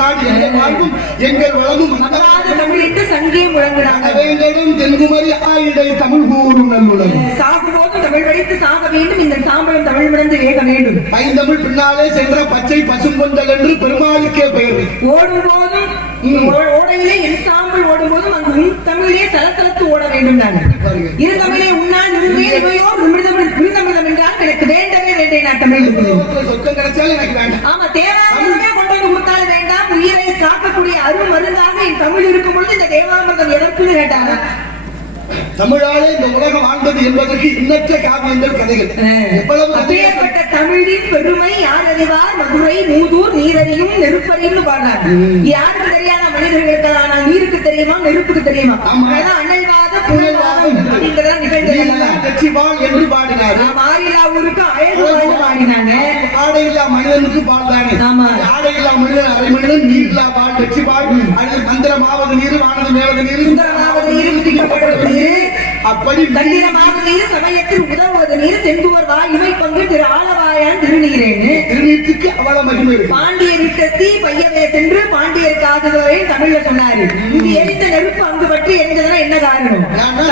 தமிழ்நாடு எங்கள் வாழ்வும் எங்கள் வளமும் தமிழிட்டு சங்கே முழங்குறாங்க. வேங்கடம் தென்குமரி ஆயிடை தமிழ் கூறும் நல்லுலகம். சாகும்போது தமிழ் படித்து சாக வேண்டும் இந்த சாம்பலம் தமிழ் மிடந்து வேக வேண்டும். ஐந்தமிழ் பின்னாலே சென்ற பச்சை பசும்பொந்தல் என்று பெருமாளுக்கே பெயர் ஓடும் போதும் ஓடையிலே என் சாம்பல் ஓடும் போதும் அங்கு உன் தமிழிலே சலசலத்து ஓட வேண்டும் நான். இரு தமிழே உன்னால் நிறுவையே நிமிர்தமிழ் புரிதமிழம் என்றால் எனக்கு வேண்டவே வேண்டேன் நான் தமிழ் கிடைச்சாலும் எனக்கு வேண்டாம். ஆமா தேவாமிரதமே கொண்டு வந்து உயிரை காக்கக்கூடிய அருள் மருந்தாக என் தமிழ் இருக்கும் பொழுது இந்த தேவாமிரதம் எதற்கு கேட்டாங்க தமிழாலே இந்த உலகம் வாழ்ந்தது என்பதற்கு எண்ணற்ற காவியங்கள் கதைகள். எவ்வளவு அப்பேற்பட்ட தமிழின் பெருமை யார் அறிவார் மதுரை மூதூர் நீரறியும் நெருப்பறியும் பாடுறாங்க. யாருக்கு தெரியாத? மனிதர்களுக்கு ஆனால் நீருக்கு தெரியுமா? நெருப்புக்கு தெரியுமா? ஆமா. என்று பாடினார். அழகு வாழ்ந்து பாடினாங்க ஆடையில்லா மனிதனுக்கு பால் தானே. ஆடையில்லா மனிதன் அரை மனிதன் நீரில்லா பால் வெற்றி பால் மந்திரமாவது நீர் வானது மேலது நீர் சுந்தரமாவது நீர் நீர் அப்படி நீர் சமயத்தில் உதவுவது நீர் செங்குவர் வா இவை பங்கு திரு ஆலவாயான் திருநீரேன்னு திருநீற்றுக்கு அவ்வளவு மகிமை இருக்கு. பாண்டியர் இட்ட தீ பையவே சென்று பாண்டியர் காதுவரை தமிழ்ல சொன்னாரு. இது எரிந்த நெருப்பு அங்கு பற்றி எரிந்ததுன்னா என்ன காரணம்?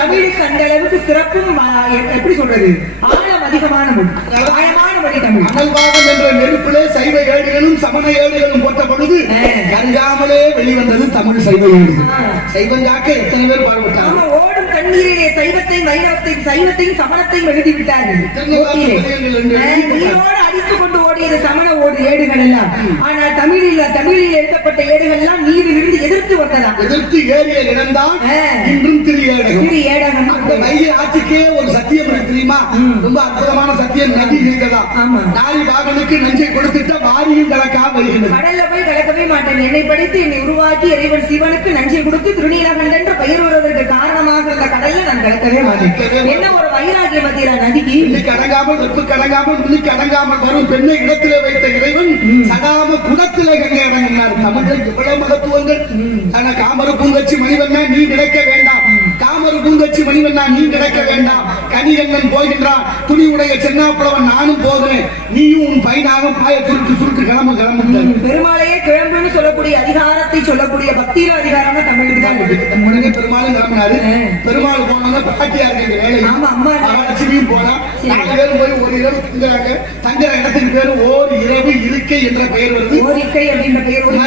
தமிழுக்கு அந்த அளவுக்கு சிறப்பும் எப்படி சொல்றது? ஆழம் அதிகமான மொழி. ஆழமான மொழி தமிழ். அனல்வாதம் என்ற நெருப்பிலே சைவ ஏடுகளும் சமண ஏடுகளும் போட்ட பொழுது. கருகாமலே வெளிவந்தது தமிழ் சைவ ஏடு. சைவம் காக்க எத்தனை பேர் பாடுபட்டாங்க? கண்ணீரிலே சைவத்தையும் வைணவத்தையும் சைவத்தையும் சமணத்தையும் எழுதி அடித்துக் கொண்டு ஓடியது சமண ஓடு ஏடுகள் எல்லாம் ஆனால் தமிழில் தமிழில் எழுதப்பட்ட ஏடுகள் எல்லாம் நீரிலிருந்து எதிர்த்து வந்ததா எதிர்த்து ஏறிய இடம்தான். இன்றும் திரியேடகம் திரு ஏடகம். அந்த மைய ஆட்சிக்கே ஒரு சத்தியம் இருக்கு தெரியுமா? ரொம்ப அற்புதமான சத்தியம் நதி ஆமா. நாரி பாகனுக்கு நஞ்சை கொடுத்துட்ட வாரியும் கலக்காம வருகிறது கடல்ல போய் கலக்கவே மாட்டேன். என்னை படித்து என்னை உருவாக்கி இறைவன் சிவனுக்கு நஞ்சை கொடுத்து திருநீலகண்டன் என்ற பெயர் வருவதற்கு காரணமாக இருந்த கடல்ல நான் கலக்கவே மாட்டேன். என்ன ஒரு வைராகிய மத்தியில நதிக்கு? இன்னைக்கு அடங்காமல் வெப்பு கடங்காமல் இன்னைக்கு அடங்காமல் வரும். பெண்ணை இடத்திலே வைத்த இறைவன் சடாம குணத்திலே கங்கை அடங்கினார் தமிழில் எவ்வளவு மகத்துவங்கள் ஆனா காமரு பூங்கச்சி மணிவண்ணா நீ கிடைக்க வேண்டாம். காமரு பூங்கச்சி மணிவண்ணா நீ கிடைக்க வேண்டாம். கனிகண்ணன் போகின்றான். துணி உடைய சென்னாப்புலவன் நானும் போகிறேன். நீயும் உன் பையனாக பாய சுருட்டு சுருட்டு கிளம்பு கிளம்பு. பெருமாளையே கிளம்புன்னு சொல்லக்கூடிய அதிகாரத்தை சொல்லக்கூடிய பக்தியில அதிகாரமா தமிழுக்கு தான் உடனே பெருமாளும் கிளம்பினாரு. பெருமாள் போனாங்க பாட்டியாருக்கு இந்த வேலை ஆமா, அம்மா. லட்சுமியும் போனா. நாலு பேரும் போய் ஒரு இரவு தங்குறாங்க. தங்குற இடத்துக்கு பேரு ஓர் இரவு இருக்கை என்ற பெயர் வருது. ஓரிக்கை அப்படின்ற பெயர் ஒரு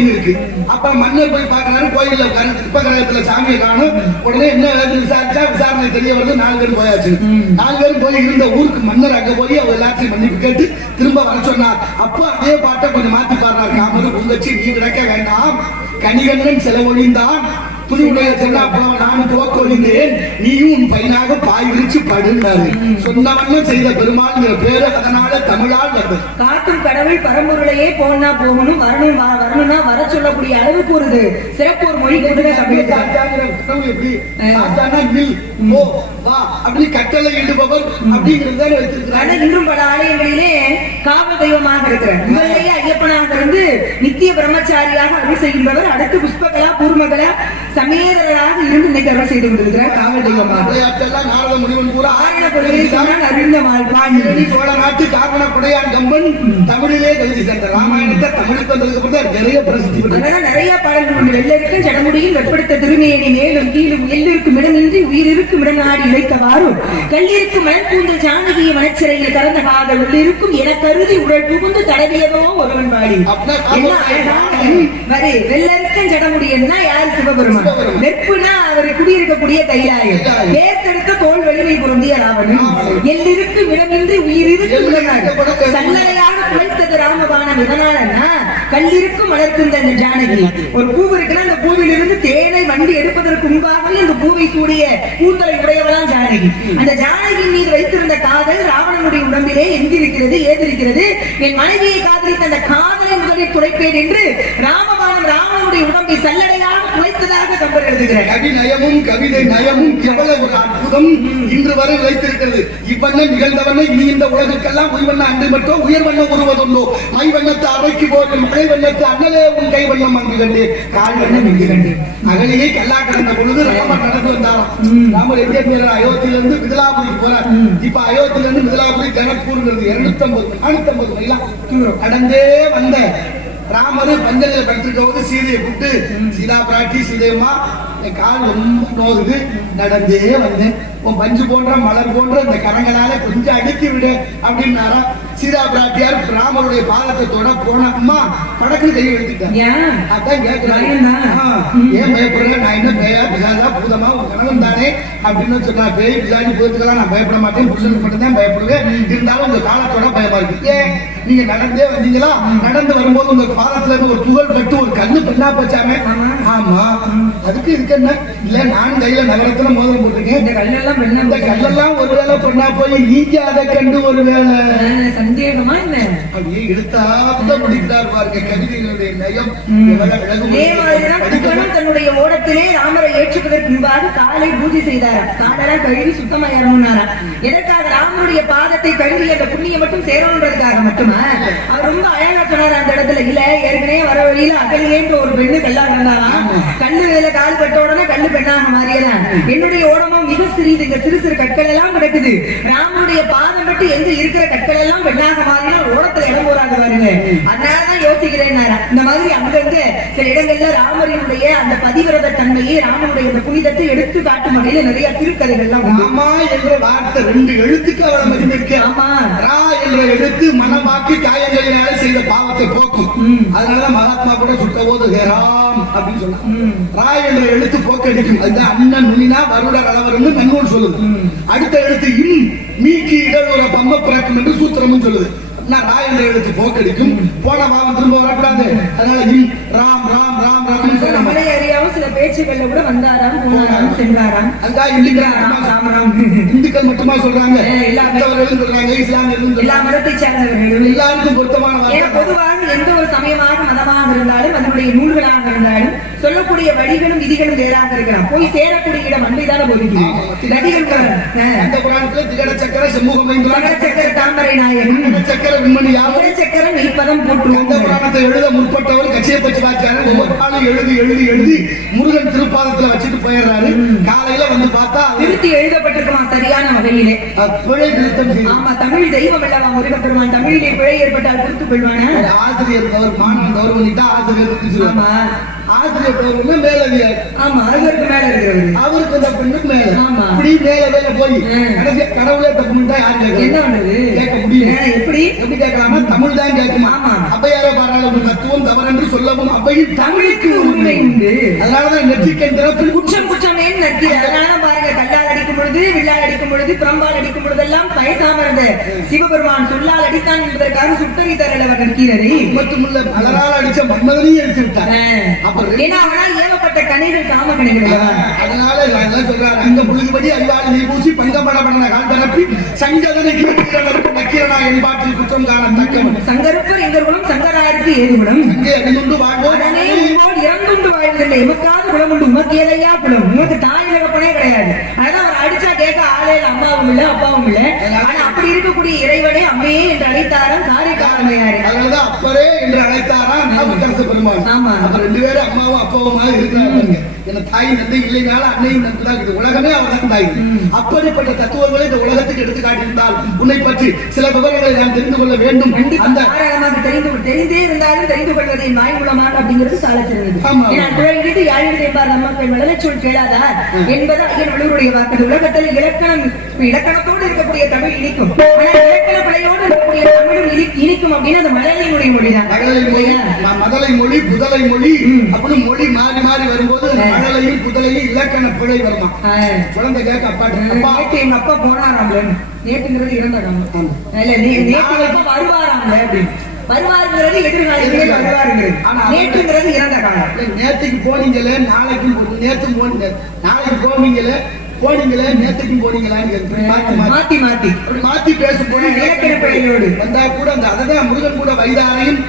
ஓரிக்கைன்னு இருக்கு. அப்ப மன்னர் போய் பார்க்கறாரு கோயில்ல உட்கார்ந்து திருப்பகிரகத்துல சாமியை காணும். உடனே என்ன வேலைன்னு விசாரிச்சா விசாரணை தெரிய வருது நாலு பேரும் போயாச்சு. நாலு பேரும் போய் இருந்த ஊருக்கு மன்னர் அங்க போய் அவர் எல்லாத்தையும் மன்னிப்பு கேட்டு திரும்ப வர சொன்னார். அப்ப அதே பாட்டை கொஞ்சம் மாத்தி பாடுறார் காமரு உங்கச்சி நீ கிடக்க வேண்டாம். கனிகண்ணன் செலவொழிந்தான். துணிவுடைய சென்னாப்பளவன் நானும் போக்கொழிந்தேன் நீயும் உன் பையனாக பாய் விரிச்சு படுனாரு சொன்ன வண்ணம் செய்த பெருமாள்ங்கிற பேரு அதனால தமிழால் வந்தது கடவுள் பரம்பொருளையே போனா போகணும் வரணும் வரணும்னா வர சொல்லக்கூடிய அளவுக்கு ஒரு சிறப்பு ஒரு மொழி வா, அப்படி கட்டளை இடுபவர் அப்படிங்கிறது ஆனா. இன்றும் பல ஆலயங்களிலே காவல் தெய்வமாக இருக்கிறார். ஐயப்பனாக இருந்து நித்திய பிரம்மச்சாரியாக அருள் செய்கின்றவர் அடுத்து புஷ்பகலா பூர்மகலா சமேதராக இருந்து இன்னைக்கு அருள் செய்து கொண்டிருக்கிறார். காவல் தெய்வமாக ஆரண கொள்கை சொன்னால் அறிந்த வாழ்வான் சோழ நாட்டு காரண குடையான் கம்பன் தமிழிலே கல்வி சேர்ந்த ராமாயணத்தை தமிழுக்கு வந்ததுக்கு தான் நிறைய பிரசித்தி. அதனால நிறைய பாடல்கள் வெள்ளருக்கும் ஜடமுடியில் வெப்படுத்த திருமேனி மேலும் கீழும் எல்லிருக்கும் இடமின்றி உயிரிருக்கும் இடம் நாடி இழைத்தவாறும் கல்லிருக்கும் மண் பூந்த ஜானகிய மனச்சிறையில் கலந்த காதல் உள்ளிருக்கும் என கருதி உடல் புகுந்து தடவியதோ ஒருவன் வரி. வெள்ளருக்கும் ஜடமுடியன்னா யார் சிவபெருமான்? வெப்புனா அவர் குடியிருக்கக்கூடிய கைலாயம் வேர்த்தெடுத்த தோல் வலிமை பொருந்திய ராவணன் எல்லிருக்கும் இடமின்றி உயிரிருக்கும் இடநாடு சல்லடையாக குலைத்தது ராமபானம். இதனாலன்னா கல்லிருக்கும் மலர்க்கின்ற இந்த ஜானகி. ஒரு பூ இருக்குன்னா அந்த பூவில் இருந்து தேனை வண்டி எடுப்பதற்கு முன்பாகவே இந்த பூவை சூடிய கூந்தலை உடையவளாம் ஜானகி. அந்த ஜானகியின் மீது வைத்திருந்த காதல் ராவணனுடைய உடம்பிலே எங்கிருக்கிறது ஏதிருக்கிறது என் மனைவியை காதலித்த அந்த காதலை முதலில் துடைப்பேன் என்று ராமபானம் ராவண ராமனுடைய உடம்பை சல்லடையாக குலைத்ததாக கம்பர் எழுதுகிறார் கவி நயமும் கவிதை நயமும் எவ்வளவு ஒரு அற்புதம் இன்று வரை வைத்திருக்கிறது இவ்வண்ண நிகழ்ந்தவண்ணை நீ இந்த உலகுக்கெல்லாம் உய்வண்ண அன்று மட்டும் உயர்வண்ணம் உருவதுண்டோ? மை வண்ணத்து அவைக்கு போர்கள் மழை வண்ணத்து அண்ணலே உன் கை வண்ணம் அங்கு கண்டு. கால் வண்ணம் இங்கு கண்டு. அகலியை கல்லா கடந்த பொழுது ராமர் நடந்து வந்தாராம். ராமர் எங்கே போறார் அயோத்தியிலிருந்து மிதிலாபுரிக்கு போறார். இப்ப அயோத்தியிலிருந்து மிதிலாபுரி கனக்பூர்ங்கிறது இருநூத்தி ஐம்பது நானூத்தி ஐம்பது கடந்தே வந்த ராமர் பந்தலில் படுத்திருக்க போது சீதையை கூப்பிட்டு சீதா பிராட்டி சீதையம்மா என் கால் ரொம்ப நோகுது நடந்தே வந்தேன். உன் பஞ்சு போன்ற மலர் போன்ற இந்த கரங்களால கொஞ்சம் அடித்து விடு அப்படின்னாரா. சீதா பிராட்டியார் ராமருடைய பாதத்தை தொட போன அம்மா படக்கு கை எடுத்துட்டேன் அதான் கேட்கிறாங்க ஏன் பயப்படுற? நான் என்ன பேயா பிசாதா பூதமா? கணவன் தானே அப்படின்னு சொன்னா பேய் பிசாதி பூத்துக்கெல்லாம் நான் பயப்பட மாட்டேன். புருஷனுக்கு மட்டும் தான் பயப்படுவேன். இருந்தாலும் உங்க காலத்தோட பயமா இருக்கு. ஏன்? நீங்க நடந்தே வந்தீங்களா? நடந்து வரும்போது உங்க பாதத்துல இருந்து ஒரு துகள் பட்டு ஒரு கண்ணு பெண்ணா போச்சாமே? ஆமா. அதுக்கு இதுக்கு என்ன? இல்ல நானும் கையில நகரத்துல மோதிரம் போட்டிருக்கேன். இந்த கல்லெல்லாம் இந்த கல்லெல்லாம் ஒருவேளை பெண்ணா போய் நீங்க அதை கண்டு ஒருவேளை. சந்தேகமா என்ன? அப்படியே எடுத்தாப்புல முடிக்கிறார் பாருங்க கவிதைகளுடைய நயம். தன்னுடைய ஓடத்திலே ராமரை ஏற்றுவதற்கு முன்பாக காலை பூஜை செய்தாராம். காலெல்லாம் கழுவி சுத்தமாயிரணும்னாராம் எதற்காக ராமருடைய பாதத்தை கழுவி அந்த புண்ணியம் மட்டும் சேரணுன்றதுக்காக மட்டுமா? அவர் ரொம்ப அழகா சொன்னார் அந்த இடத்துல. இல்ல ஏற்கனவே வர வழியில அகலியேன்ற ஒரு பெண்ணு கல்லா இருந்தாராம் கல்லு இதுல கால் கல்லு பெண்ணாக மாறியதான் என்னுடைய ஓடமும் மிக சிறிது இங்க சிறு சிறு கற்கள் எல்லாம் கிடக்குது. ராமனுடைய பாதம் மட்டும் எங்க இருக்கிற கற்கள் எல்லாம் பெண்ணாக மாறினா ஓடத்துல இடம் போறாது பாருங்க. அதனாலதான் யோசிக்கிறேன் இந்த மாதிரி அங்கங்க சில இடங்கள்ல ராமரினுடைய அந்த பதிவிரத தன்மையை ராமனுடைய அந்த புனிதத்தை எடுத்து காட்டும் வகையில நிறைய திருக்கதைகள்லாம். ராமா என்ற வார்த்தை ரெண்டு எழுத்துக்கு அவளை மதிப்பிருக்கு ஆமா. ரா என்ற எழுத்து மனமாக்கி காயங்களினால செய்த பாவத்தை போக்கும். அதனால மகாத்மா கூட சுட்ட போது ராம் அப்படின்னு சொன்னாங்க ரா என்ற எழுத்து போக்கடிக்கும் அதுதான் அண்ணன் நுனினா வருட கலவரம்னு நன்னூல் சொல்லுது. அடுத்த எழுத்து இன் மீக்கி இடஒரு பம்ப பிறக்கும் என்று சூத்திரமும் சொல்லுது. நான் ரா என்ற எழுத்து போக்கடிக்கும். போன பாவம் திரும்ப வரக்கூடாது. அதனால இன் ராம் ராம் ராம் சொன்னாங்க நம்மளே அறியாம சில பேச்சுகள்ல கூட வந்தாராம் போனாராம் சென்றாராம். அதுதான் இல்லைங்களா ராம் ராம் ராம். இந்துக்கள் மட்டுமா சொல்றாங்க. ஏ, எல்லாமே. கிறிஸ்தவர்களும் சொல்றாங்க இஸ்லாமியர்களும் எல்லா மதத்தை சார்ந்தவர்களும் எல்லாருக்கும் பொருத்தமான பொதுவாக எந்த ஒரு சமயமாக மதமாக இருந்தாலும் அதனுடைய நூல்களாக இருந்தாலும் சொல்லக்கூடிய வழிகளும் விதிகளும் வேறாக இருக்கலாம். போய் சேரக்கூடிய இடம் அந்த வைந்தாங்க சக்கர தாமரை நாயகன் சக்கர விண்மணி சக்கரம் மெய்ப்பதம் அந்த போற்றுவோம். புராணத்தை எழுத முற்பட்டவர் கச்சியப்பச்சு வாச்சாரு ஒவ்வொரு நாளும் எழுதி எழுதி எழுதி முருகன் திருப்பாதத்துல வச்சுட்டு போயிடுறாரு. காலையில வந்து பார்த்தா திருத்தி எழுதப்பட்டிருக்குமா சரியான வகையிலே? பிழை திருத்தம் ஆமா தமிழ் தெய்வம் அல்லவா முருகப்பெருமான் தமிழிலே பிழை ஏற்பட்டால் திருத்து கொள்வானா? ஆசிரியர் கௌரவ மாணவன் கௌரவம் பண்ணிட்டா ஆசிரியர் திருச்சிருவாங்க ஆமா. ஆசிரியர் கௌரவம்னா மேலதிகாரி ஆமா அறுவருக்கு மேல இருக்கிறவரு அவருக்கு அந்த பெண்ணு மேல. ஆமா. இப்படி மேல மேல போய் ம். கடைசியா கடவுளே தப்பு பண்ணிட்டா யாரும் என்ன பண்ணுது? கேட்க முடியல. எப்படி? எப்படி கேட்கலாம்னா தமிழ் தான் கேட்குமா? ஆமா. அப்பையார பாராளும் தத்துவம் தவறென்று சொல்லவும் அவையில் தமிழுக்கு உரிமை உண்டு. அதனாலதான் நெற்றிக்கன் திறப்பில் குற்றம் அதனால அடிக்கும் பொழுது வில்லால் அடிக்கும் பொழுது புறம்பால் அடிக்கும் பொழுதெல்லாம் பயசாம இருந்த சிவபெருமான் சொல்லால் அடித்தான் என்பதற்காக சுட்டறி தரலவர் நிற்கிறதை மட்டுமல்ல மலரால் அடிச்ச மன்மதனையும் எடுத்து விட்டார். ஏன்னா அவனால் ஏவப்பட்ட கணைகள் காம கணைகள்? அதனால நான் சொல்றாரு? அங்க புழுகுபடி அறிவாளி நீ பூசி பங்கப்பட பண்ண கால் பரப்பி சங்கதனை கிரீடனருக்கு நக்கீரனா என்பாற்றில் குற்றம் காணத்தக்கவன் சங்கருப்பர் எங்கள் குலம் சங்கராருக்கு ஏது குலம் அங்கே அறிந்துண்டு வாழ்வோம் உடனே உங்களோடு வாழ்ந்தில்லை எமக்காவது குலம் உண்டு. உமக்கு ஏதையா குலம் உமக்கு தாய் இலகப்பனே கிடையாது. அதான் அவர் அடிச்சா கேட்க ஆளே இல்ல அம்மாவும் இல்ல அப்பாவும் இல்ல. ஆனா அப்படி இருக்கக்கூடிய இறைவனே அம்மையே என்று அழைத்தாராம் காரைக்காரமையாரு அதனாலதான் அப்பரே என்று அழைத்தாராம் நாவுக்கரசு பெருமாள். ஆமா. அப்ப ரெண்டு பேரும் அம்மாவும் அப்பாவுமா இருக்கிறாங்க என்ன தாய் தந்தை இல்லைனால அன்னையும் நன்று தான் இருக்குது. உலகமே அவர் தான் தாய் அப்படிப்பட்ட தத்துவங்களை இந்த உலகத்துக்கு எடுத்து காட்டியிருந்தால் உன்னை பற்றி சில விவரங்களை நான் தெரிந்து கொள்ள வேண்டும். அந்த தெரிந்து தெரிந்தே இருந்தாலும் தெரிந்து கொள்வதை நாய் மூலமாக அப்படிங்கிறது சால சிறந்தது குழந்தைட்டு யாழில் என்பார் நம்ம பெண் வளர சொல் கேளாதார் என்பது வள்ளுவருடைய வாக்கு உலகத்தில் இலக்கணம் இலக்கணத்தோடு இருக்கக்கூடிய தமிழ் இனிக்கும். இலக்கண பிழையோடு இருக்கக்கூடிய தமிழும் இனி- இனிக்கும் அப்படின்னு அந்த மலையாளியினுடைய மொழிதான். மழலை மொழி. மதலை மொழி புதலை மொழி. அப்படின்னு மொழி மாறி மாறி வரும்போது மழலையும் புதலையும் இலக்கண பிழை வருமா. குழந்தை கேட்க அப்பா நேற்று எங்க அப்பா போனாராம்ல நேற்றுங்கிறது இறந்தாராம் எங்க அப்பா வருவாராம்ல அப்படின்னு வருவாருங்கிறது வருவாருங்கிறது ஆனா நேற்றுங்கிறது இறந்த காலம் நேத்துக்கு போனீங்களே நாளைக்கும் நேத்து போனீங்க நாளைக்கு போவீங்களே போனீங்களே நேத்துக்கும் போனீங்களான்னு. மாத்தி மாத்தி. மாத்தி பேசும்போது இலக்கண பிழையோடு. வந்தா கூட அந்த அததான் முருகன் கூட வைதாரையும்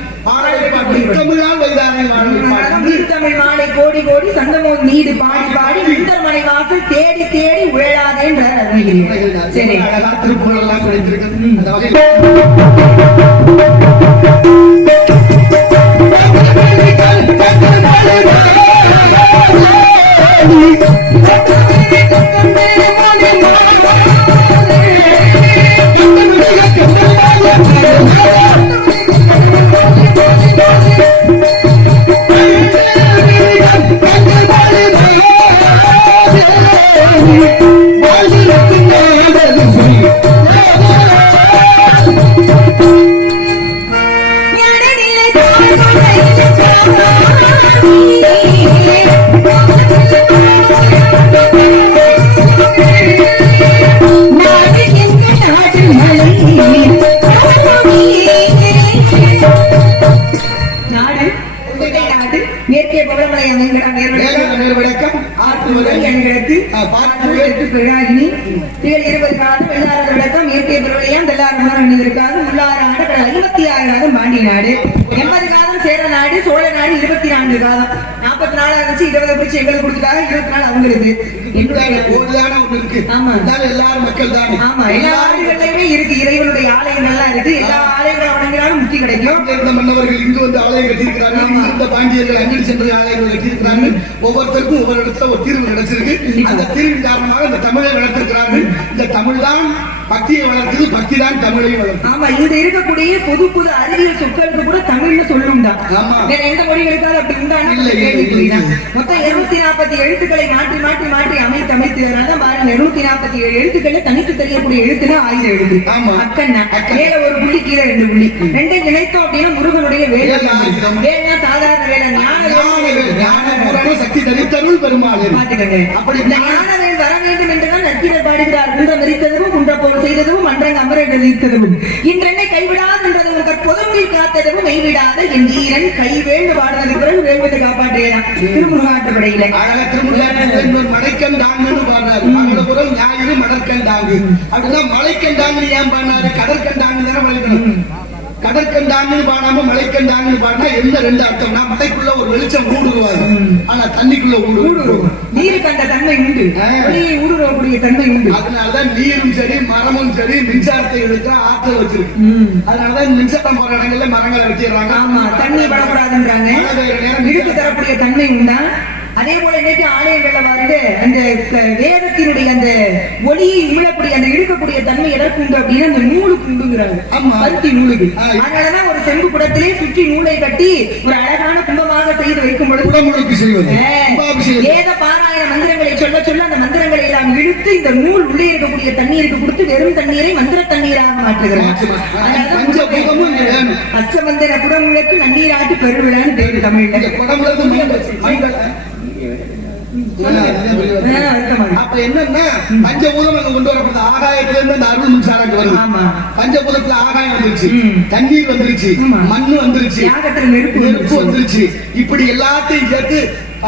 வைப்பார் தமிழால் வைதானை வாழ மாலை கோடி கோடி சங்கமோ நீடு பாடி பாடி விந்தர் வாசல் தேடி தேடி உழலாதேன்ற சரி. அழகா திருக்குறள் எல்லாம் என்கிறது ஆ, இருபது காலம் வெள்ளாறு விளக்கம் இயற்கை பெருவழியாம் வெள்ளாறு மரம் அணிந்திருக்காது. உள்ளாறு ஆண்டு கடல் ஐம்பத்தி ஆறு காலம் பாண்டிய நாடு. எண்பது காலம் சேர நாடு சோழ நாடு இருபத்தி நான்கு காலம். நாற்பத்தி நாலு ஆச்சு இருபது பிடிச்சி எங்களுக்கு கொடுத்துட்டாங்க. இருபத்தி நாலு அவங்களுக்கு. என்னுடைய ஆமா. எல்லாரும் மக்கள் தானே ஆமா. எல்லா ஆடுகள்லயுமே இருக்கு. இறைவனுடைய ஆலயங்கள் எல்லாம் இருக்கு. எல்லா ஆலயங்களும் வணங்கினாலும் முக்தி கிடைக்கும். இருந்த மன்னவர்கள் இங்கு வந்து ஆலயம் கட்டியிருக்கிறார்கள். இங்க இருந்த பாண்டியர்கள் அங்கிட்டு சென்று ஆலயங்கள் கட்டியிருக்கிறார்கள். ஒவ்வொருத்தருக்கும் ஒவ்வொரு இடத்துல ஒரு தீர்வு கிடைச்சிருக்கு அந்த தீர்வின் காரணமாக இந்த தமிழை வளர்த்திருக்கிறார்கள் இந்த தமிழ் தான் பக்தியை வளர்க்குது பக்தி தான் தமிழையும் வளர்க்குது ஆமா இங்க இருக்கக்கூடிய புது புது அறிவியல் சொற்களுக்கு கூட தமிழ்ல சொல்லுண்டா ஆமா. வேற எந்த மொழிகளுக்காவது அப்படி. இல்லை. மொத்தம் இருநூத்தி நாற்பத்தி எழுத்துக்களை மாற்றி மாற்றி மாற்றி அமைத்து அமைத்ததுனால பாருங்க இருநூத்தி நாற்பத்தி ஏழு எழுத்துக்களை தனித்து தெரியக்கூடிய எழுத்துனா ஆயுத எழுத்து. ஆமா. அக்கண்ணா. மேல ஒரு புள்ளி கீழே ரெண்டு புள்ளி. ரெண்டையும் இணைத்தோம் அப்படின்னா முருகனுடைய வேலை. வேலைனா சாதாரண வேலை. ஞான சக்தி தனித்தருள் பெருமாள். அப்படி ஞானவேல் வர வேண்டும் என்றுதான் நற்கிரர் பாடுகிறார் குன்ற மறித்ததும் உண்ட போல் செய்ததும் அன்றங்க அமர நிறுத்ததும் இன்றென்னை கைவிடாது என்றதும் கற்பொதுமில் காத்ததும் கைவிடாத என் ஈரன் கை வேண்டு பாடுறது குரல் வேள்வதை காப்பாற்றுகிறான் திருமுருகாட்டுப்படையில அழகா திருமுருகாற்று மலைக்கண் தாங்கன்னு பாடுறாரு. குரல் ஞாயிறு மலர்க்கன் தாங்கு. அப்படின்னா மலைக்கன் தாங்கு ஏன் பாடினாரு கடற்கன் தாங்கு தானே மலைக்கணும் கடற்கண் தாங்கன்னு பாடாம மலைக்கண் தாங்கன்னு பாடினா என்ன ரெண்டு அர்த்தம்னா மலைக்குள்ள ஒரு வெளிச்சம் ஊடுருவாரு ஆனா தண்ணிக்குள்ள ஊடுருவும். நீரு கண்ட தன்மை உண்டு. ஆ. ஒளியை ஊடுருவக்கூடிய தன்மை உண்டு. அதனாலதான் நீரும் சரி மரமும் சரி மின்சாரத்தை எடுத்தா ஆற்றல் வச்சிருக்கு. அதனாலதான் மின்சாரம் போற இடங்கள்ல மரங்களை வச்சிடுறாங்க ஆமா தண்ணி பெய்யுற நேரம் இழுத்து தரக்கூடிய தன்மை உண்டா? அதே போல இன்னைக்கு ஆலயங்கள்ல வந்து அந்த வேதத்தினுடைய அந்த ஒளியை உமிழக்கூடிய அந்த இழுக்கக்கூடிய தன்மை எதற்கு உண்டு அப்படின்னா அந்த நூலுக்கு உண்டுங்கிறாங்க ஆமா. பருத்தி நூலுக்கு. அதனாலதான் ஒரு செம்பு குடத்திலே சுற்றி நூலை கட்டி ஒரு அழகான கும்பமாக செய்து வைக்கும் பொழுது. வேத பாராயண மந்திரங்களை சொல்ல சொல்ல அந்த மந்திரங்களை எல்லாம் இழுத்து இந்த நூல் உள்ளே இருக்கக்கூடிய தண்ணீருக்கு கொடுத்து வெறும் தண்ணீரை மந்திர தண்ணீராக வேணும். அச்சமந்திர குடமுழக்கு நன்னீராட்டு பெருவிழான்னு பேரு தமிழ்ல அப்ப என்னன்னா பஞ்சபூதம் அங்க கொண்டு வரப்படுது ஆகாயத்துல இருந்து அந்த அருள் மின்சாரம் வருது. பஞ்சபூதத்துல ஆகாயம் வந்துருச்சு. தண்ணீர் வந்துருச்சு. மண்ணு வந்துருச்சு நெருப்பு. வந்துருச்சு இப்படி எல்லாத்தையும் சேர்த்து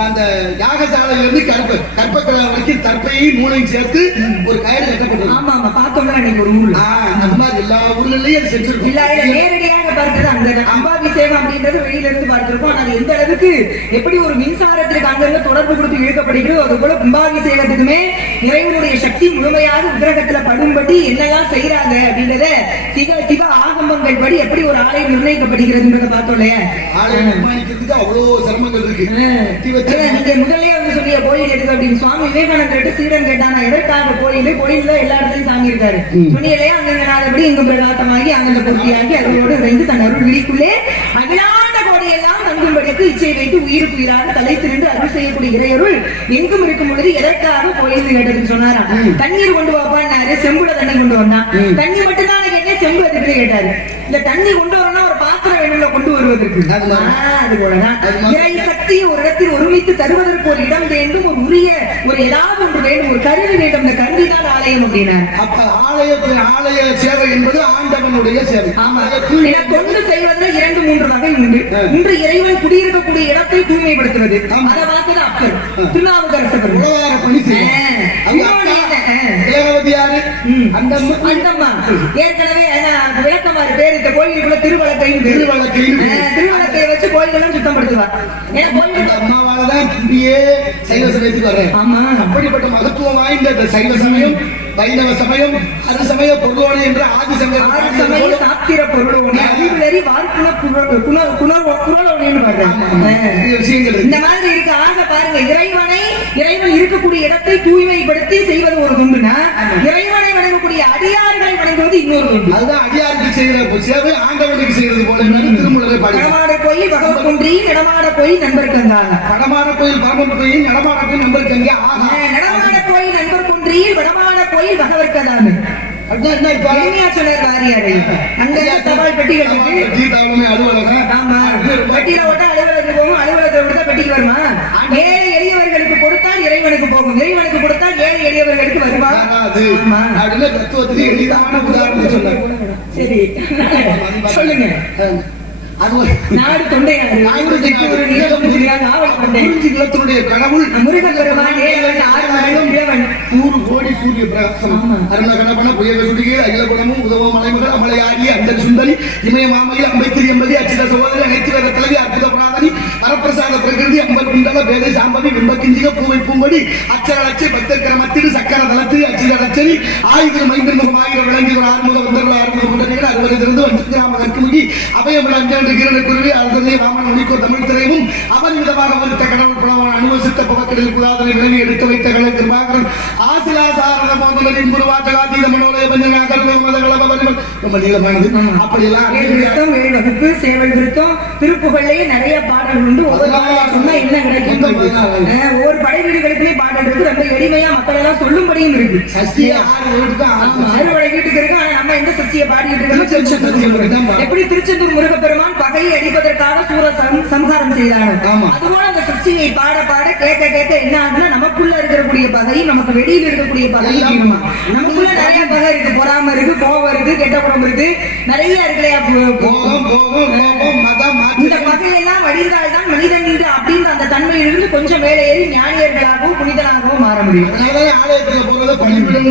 அந்த யாகசாலையில இருந்து கற்ப கற்பக்கலை வரைக்கும் தற்பையும் மூளையும் சேர்த்து ஒரு கயிறு கட்டப்பட்டது ஆமா ஆமா. பார்த்தோம்னா அன்னைக்கு ஒரு ஊர்ல அந்த மாதிரி எல்லா ஊர்லயும் அது செஞ்சிருக்கும் இல்ல இல்ல. நேரடியாக பார்த்தது அங்க அம்பாபிஷேகம் அப்படின்றது வெளியில இருந்து பார்த்திருக்கோம். ஆனா அது எந்த அளவுக்கு எப்படி ஒரு மின்சாரத்திற்கு அங்கங்க தொடர்பு கொடுத்து இழுக்கப்படுகிறதோ அது போல கும்பாபிஷேகத்துக்குமே இறைவனுடைய சக்தி முழுமையாக விக்கிரகத்துல படும்படி என்னெல்லாம் செய்யறாங்க அப்படின்றத சிவ சிவ ஆகமங்கள் படி எப்படி ஒரு ஆலயம் நிர்ணயிக்கப்படுகிறதுன்றத பார்த்தோம் இல்லையா? ஆலயம் நிர்மாணிக்கிறதுக்கு அவ்வளவு சிரமங்கள் இருக்கு. நீங்க முதல்லயே வந்து சொன்னீங்க கோயில் எதுக்கு அப்படின்னு. சுவாமி விவேகானந்தர் கிட்ட சீடன் கேட்டாங்க. எதற்காக? கோயில் கோயில்ல எல்லா இடத்துலயும் சாமி இருக்காரு. சொன்னீங்களே அங்க நாளபடி இங்கும் பிரகாசமாகி அங்க பூர்த்தியாகி அதோடு இணைந்து தன் அருள் விழிக்குள்ளே அகிலாண்ட கோடியெல்லாம் தங்கும்படிக்கு இச்சை வைத்து உயிருக்கு உயிராக தலைத்து நின்று அருள் செய்யக்கூடிய இறையருள் எங்கும் இருக்கும் பொழுது எதற்காக கோயில் கேட்டதுன்னு சொன்னாராம் தண்ணீர் கொண்டு வாப்பான்னாரு செம்புல தண்ணி கொண்டு வந்தான் தண்ணி மட்டும் தான் கேட்டேன் செம்பு அதுக்கு கேட்டாரு. இந்த தண்ணி கொண்டு வரணும்னா ஒரு பாத்திரம் வேணும்ல கொண்டு வருவதற்கு. அது போலதான். சக்தியை ஒரு இடத்தில் ஒருமித்து தருவதற்கு ஒரு இடம் வேண்டும் ஒரு உரிய ஒரு ஏதாவது ஒன்று வேண்டும் ஒரு கருவி வேண்டும். இந்த கருவி தான் ஆலயம் அப்படின்னாரு. அப்ப ஆலய ஆலய சேவை என்பது ஆண்ட ஆண்டவனுடைய சேவை. என தொண்டு செய்வதில் இரண்டு மூன்று வகை உண்டு. இன்று இறைவன் குடியிருக்கக்கூடிய இடத்தை தூய்மைப்படுத்துவது. அதை பார்த்தது அப்பர். திருநாவுக்கரசர். உழவார பணி செய்யும் ஆ, அவங்க இன்னொன்னு அக்கா என்ன? ஆ. தேவ போறது யாரு? ம். அந்த அம்மா அந்தம்மா ஏற்கனவே விளக்கமாறு பேர் இந்த கோயிலுக்குள்ள திருவளக்கை திருவளக்கை. திருவளக்கையை வச்சு கோயிலெல்லாம் சுத்தம் படுத்துவா ஏன்னா கோயில் அம்மாவாலதான் சைவ சமயத்துக்கு வர்றேன். ஆமா. அப்படிப்பட்ட மகத்துவம் வாய்ந்த சைவ சமயம் வைணவ சமயம் அது சமய பொருளோடு என்ற ஆதி ஆறு சமய சாத்திர பொருளோனே அறிவுலறி வார்ப்புண குண குண குரலோனேன்னு பாடுறேன் விஷயங்கள். இந்த மாதிரி இருக்க ஆக பாருங்க இறைவனை இறைவன் இருக்கக்கூடிய இடத்தை தூய்மைப்படுத்தி செய்வது ஒரு தொண்டுனா இறைவனை வணங்கக்கூடிய அடியார்களை வணங்குவது இன்னொரு தொண்டு அதுதான் அடியாருக்கு செய்யற சேவை ஆண்டவனுக்கு செய்யறது போல என்று திருமூலரை பாடி நடமாட கோயில் பகவத் குன்றி நடமாட கோயில் நண்பர் கந்தாங்க படமான கோயில் பரமன் கோயில் நம்பருக்கு அங்கே ஆகா நடமாட கோயில் நண்பர் குன்றியில் வடமாட கோயில் பகவத் கதாமு அதுதான் என்ன இப்ப எளிமையா சொன்னார் வாரியாரை. அங்க இருக்க தபால் பெட்டி கட்டிட்டு ஜீதாவுமே அலுவலகம். ஆமா. பெட்டியில ஓட்டா அலுவலகத்துக்கு கொடுத்தால் இறைவனுக்கு போகும். இறைவனுக்கு கொடுத்தால் ஏழை எளியவர்களுக்கு வருமா? சரி. சொல்லுங்க. நாடு குறிஞ்சி நிலத்தினுடைய கடவுள் முருகன் பெருமான் ஆறு மலையும் இளவன் நூறு கோடி சூரிய பிரகாசம். ஆமா. அருண கணபன புயக சுடிகீழ் அகில குணமும் உதவ மலைமகள் அமலையாடிய அந்த சுந்தரி இமய மாமையில் அம்பைத்திரி எம்பதி அச்சித சகோதரி அனைத்து வேற தலைவி அற்புத பிராதனி வரப்பிரசாத பிரகிருதி அம்பல் குண்டல பேதை சாம்பவி பிம்பக்கிஞ்சிக பூவை பூம்படி அச்சர அச்சை பக்தர்கர மத்திடு சக்கர தலத்து அச்சித ரச்சனி ஆயுதம் மைந்திருந்தம் ஆயிரம் விளங்கி ஒரு ஆறுமுக வந்தர்கள் ஆறுமுக முன்னணிகள் அறுவரிலிருந்து வஞ்சிக்கிராம கற்குமுகி அபயம் அஞ்சன்று கிரண குருவி அரசனை ராமன் மணிக்கோர் தமிழ் திரையும் அவன் விதமாக வருத்த கடவுள் புலவன் அனுவசித்த புகக்கடலில் குலாதனை விளங்கி எடுத்து வைத்த கடல் கிருபாகரன் ஆசிலாசாரண போந்தலின் குருவாட்டகாதீத மனோலய பஞ்சனா கருணை மதகளப வரிமல் ரொம்ப நீளமானது. அப்படியெல்லாம் ஏழு விருத்தம் ஏழு வகுப்பு சேவல் விருத்தம் திருப்புகள்லயே நிறைய பாடல்கள் உண்டு. ஒவ்வொரு பாடலா சொன்னா என்ன கிடைக்கும்? ஒவ்வொரு படை பாடல் இருக்கு. ரொம்ப எளிமையா மக்கள் எல்லாம் சொல்லும்படியும் இருக்கு. சஷ்டியை ஆறு வீட்டுக்கு இருக்கு ஆனா நம்ம எந்த சக்தியை பாடிட்டு இருக்கோம். எப்படி திருச்செந்தூர் முருகப்பெருமான் பகையை அடிப்பதற்காக சூர சம்- சம்ஹாரம் ஆமா. அதுபோல அந்த சக்தியை பாட பாட கேட்க கேட்க என்ன ஆகுதுன்னா நமக்குள்ள இருக்கக்கூடிய பகை நமக்கு வெளியில இருக்கக்கூடிய பகை எல்லாம் தீருமா. நமக்குள்ள நிறைய பகை இருக்கு. பொறாம இருக்கு கோபம் இருக்கு கெட்ட குணம் இருக்கு. நிறைய இருக்கு இல்லையா பு- பு- போகம் போகம் லோகம் மதம் இந்த பகையெல்லாம் வடிந்தால்தான் மனிதன் என்று அப்படின்ற அந்த தன்மையிலிருந்து கொஞ்சம் மேலே ஏறி ஞானியர்களாகவும் புனிதனாகவும் மாற முடியும். ஆலயத்துல போறத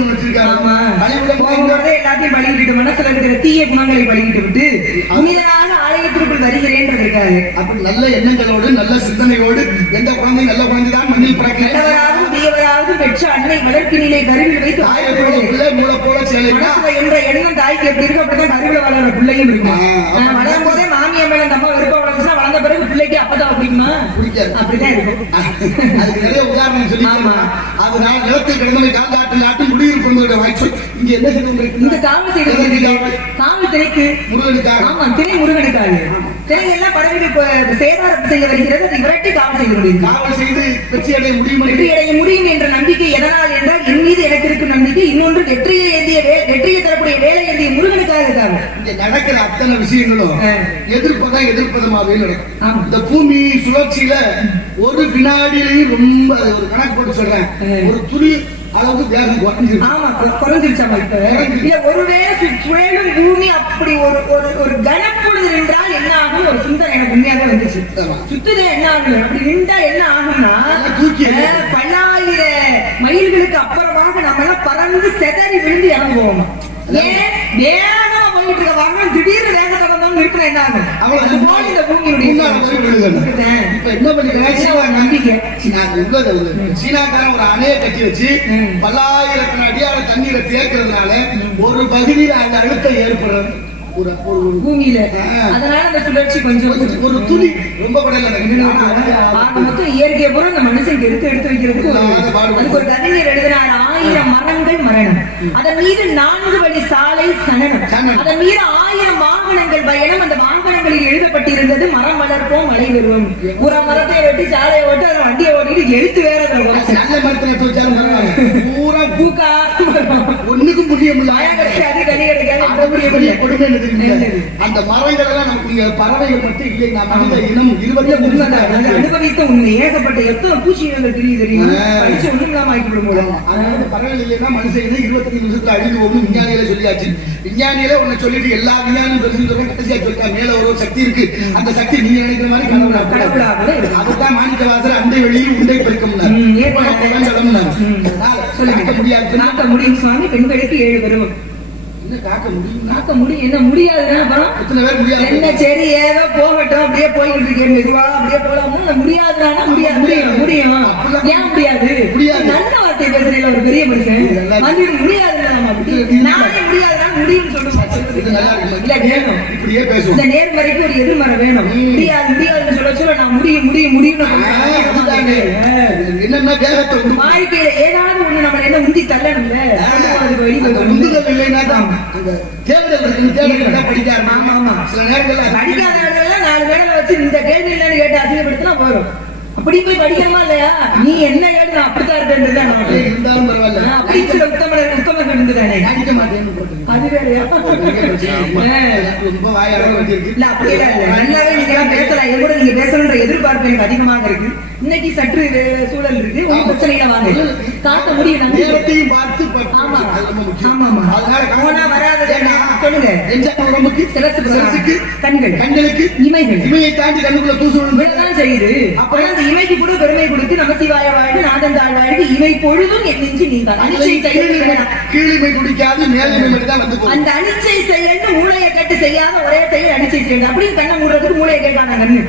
வச்சிருக்காங்க. பணிவிடம் போகும்போதே எல்லாத்தையும் பழகிட்டு மனசுல இருக்கிற தீய குணங்களை பழகிட்டு விட்டு புனிதனாக ஆலயத்திற்குள் வருகிறேன்றதற்காக அப்படி நல்ல எண்ணங்களோடு நல்ல சிந்தனையோடு எந்த குழந்தை நல்ல குழந்தை தான் மண்ணில் பிறக்கல. நல்லவராகவும் தீயவராகவும் பெற்ற அன்னை வளர்ப்பினிலே கருவில் வைத்து. பிள்ளை மூளை போல என்ற எண்ணம் தாய்க்கு எப்படி இருக்கு அப்படிதான் கருவில வளர பிள்ளையும் இருக்கும். வளரும் போதே மாமியா மேல அந்த அம்மா விருப்பம் வளர்ந்துச்சுன்னா வளர்ந்த பிறகு பிள்ளைக்கு அப்பதான் அப்படிமா பிடிக்காது. அப்படிதான் இருக்கும் அதுக்கு நிறைய உதாரணம் சொல்லி ஆமா. வாய்ப்பு. இங்க என்ன செய்யணும் இந்த காவல் செய்து காவல் திணைக்கு முருகனுக்காக. ஆமா திணை முருகனுக்காக. படகுக்கு இப்ப சேதாரம் செய்ய வருகிறது. அதை விரட்டி காவல் செய்து கொண்டிருக்கிறார். காவல் செய்து வெற்றி அடைய முடியும்? வெற்றி அடைய முடியும் என்ற நம்பிக்கை எதனால் என்றால் என் மீது எனக்கு இருக்கும் நம்பிக்கை இன்னொன்று வெற்றியை ஏந்திய வே- வெற்றியை தரக்கூடிய வேலை ஏந்திய முருகனுக்காக இருக்காங்க இங்க நடக்கிற அத்தனை விஷயங்களும். எதிர்ப்பதான் எதிர்ப்பதமாவே நடக்கும். இந்த பூமி சுழற்சியில ஒரு வினாடியிலையும் ரொம்ப ஒரு கணக்கு போட்டு சொல்றேன். ஒரு துளி அளவுக்கு வேகம் குறைஞ்சிருக்கு ஆமா கொ- குறைஞ்சிருச்சாமா இப்ப. இல்ல ஒருவேளை சு- சுழலும் பூமி அப்படி ஒரு ஒரு ஒரு கனப்பொழுது நின்றால் என்ன ஆகும் ஒரு சிந்தனை எனக்கு உண்மையாவே வந்துச்சு. சுத்துதே என்ன ஆகும் அப்படி நின்றா என்ன ஆகும்னா பல்லாயிர மைல்களுக்கு அப்புறமாக நம்ம எல்லாம் பறந்து செதறி விழுந்து இறங்குவோம். ஏன்? வேகமா இருக்கிற என்ன ஆகும் அவ்வளவு அது போல இந்த. இப்ப என்ன பண்ணிக்கிறேன் நம்பிக்கை. சீனா உள்ளது உள்ளது. சீனாக்காரன் ஒரு அணையை கட்டி வச்சு ம். பல்லாயிரக்கணக்கான அடியால தண்ணீரை தேக்கிறதுனால ஒரு பகுதியில அந்த அழுத்தம் ஏற்படுறது. ஒரு பூமியில. அதனால அந்த சுழற்சி கொஞ்சம் ஒரு- ஒரு துளி. ரொம்ப படையில ஆக மொத்தம் இயற்கையை பூரா இந்த மனுஷன் எடுத்து எடுத்து வைக்கிறதுக்கு ஒரு- ஆ, அது பாடுபடும். அதுக்கு ஒரு கவிஞர் எழுதினார் ஆயிரம் மரங்கள் மரணம். அதன் மீது நான்கு வழி சாலை சனனம். சனனம். அதன் மீது ஆயிரம் வாகனங்கள் பயணம். அந்த வாகனங்களில் எழுதப்பட்டிருந்தது மரம் வளர்ப்போம் மழை வருவோம் ஒரு மரத்தை வெட்டி சாலையை ஓட்டு அந்த வண்டியை ஓட்டிட்டு எழுத்து வேற. நல்ல மரத்துல பூக்கா. ஒண்ணுக்கும் முடிய முடியல மழை கிடைக்காது கனி கிடைக்காது அதை விட பெரிய கொடுமை? அந்த மரங்கள் எல்லாம் நமக்கு இங்க பறவைகள் மட்டும் இல்லை நான் மனித இனம் அனுபவித்த உண்மை. ஏகப்பட்ட எத்தனை பூச்சி தெரியுது தெரியுமா? ஒண்ணும் இல்லாம ஆக்கிவிடும் போல. அதனால பறவைகள் இல்லைன்னா மனுஷன் இது இருபத்தஞ்சு நிமிஷத்துல அழிந்து போகணும் விஞ்ஞானியில சொல்லியாச்சு. விஞ்ஞானியில உன்னை சொல்லிட்டு எல்லா விஞ்ஞானியும் கடைசியா சொல்லிட்டா மேல ஒரு சக்தி இருக்கு. அந்த சக்தி நீங்க நினைக்கிற மாதிரி கடவுளா கடவுளா கூட இருக்கு. அதுதான் மாணிக்க வாசர் அண்டை வெளியில் உண்டை பெருக்கம்னார் ஏற்பட- முடியாது. காக்க முடியும் சுவாமி பெண்களுக்கு ஏழு என்ன காக்க முடியும்? என்ன முடியாதுன்னா என்ன சரி ஏதோ போகட்டும் அப்படியே போய்கிட்டு இருக்கேன். மெதுவா அப்படியே போலாம்னு முடியாதுன்னா முடியாது. முடியும். முடியும் ஏன் முடியாது? முடியாது. நல்ல வார்த்தை பேசுறீங்க ஒரு பெரிய மனுஷன். முடியாதுன்னா நானே முடியாதுன்னா முடியும்னு இப்படியே இந்த நேர்மறைக்கு ஒரு எதிர்மறை வேணும். முடியாது முடியாதுன்னு சொல்ல சொல்ல நான் முடியும் முடியும் முடியும். என்னன்னா வாழ்க்கையில ஏதாவது நம்ம என்ன உந்தி தள்ளணும்ல? நாலு வேலை வச்சு இந்த கேள்வி இல்லைன்னு கேட்டு அசிங்கப்படுத்தினா போதும். அப்படி போய் படிக்கணுமா இல்லையா? நீ என்ன கேட்டு நான் அப்படித்தான் அப்படியே இருந்தாலும் பரவாயில்ல. அப்படி சில உத்தமர் உத்தமர் அடிக்க. அது. ரொம்ப. இல்ல அப்படியெல்லாம் இல்ல. நல்லாவே நீங்க எல்லாம் பேசலாம். இது கூட நீங்க பேசணுன்ற எதிர்பார்ப்பு எனக்கு அதிகமாக இருக்கு. இன்னைக்கு சற்று சூழல் இருக்கு. உங்க பிரச்சனையில வாங்க. காட்ட முடியும் நேரத்தையும் பார்த்து ஆமா. வராது. சொல்லுங்க. உடம்புக்கு சிரசுக்கு, கண்கள். கண்களுக்கு இமைகள். இமையை தாண்டி கண்ணுக்குள்ள தூசு விழுந்து. இவ்வளவுதான் செய்யுது அப்புறம் அந்த இமைக்கு கூட பெருமை கொடுத்து நமசிவாய வாழ்வு நாதன் தாழ் வாழ்வு இவை பொழுதும் என் நெஞ்சு நீங்க அனிச்சை செயல். கீழிமை குடிக்காது மேலிமை தான் வந்து. அந்த அனிச்சை செயல்னு மூளையை கட்டு செய்யாத ஒரே செயல் அனிச்சை செயல் அப்படின்னு கண்ணை மூடுறதுக்கு மூளையை கேட்காங்க கண்ணு.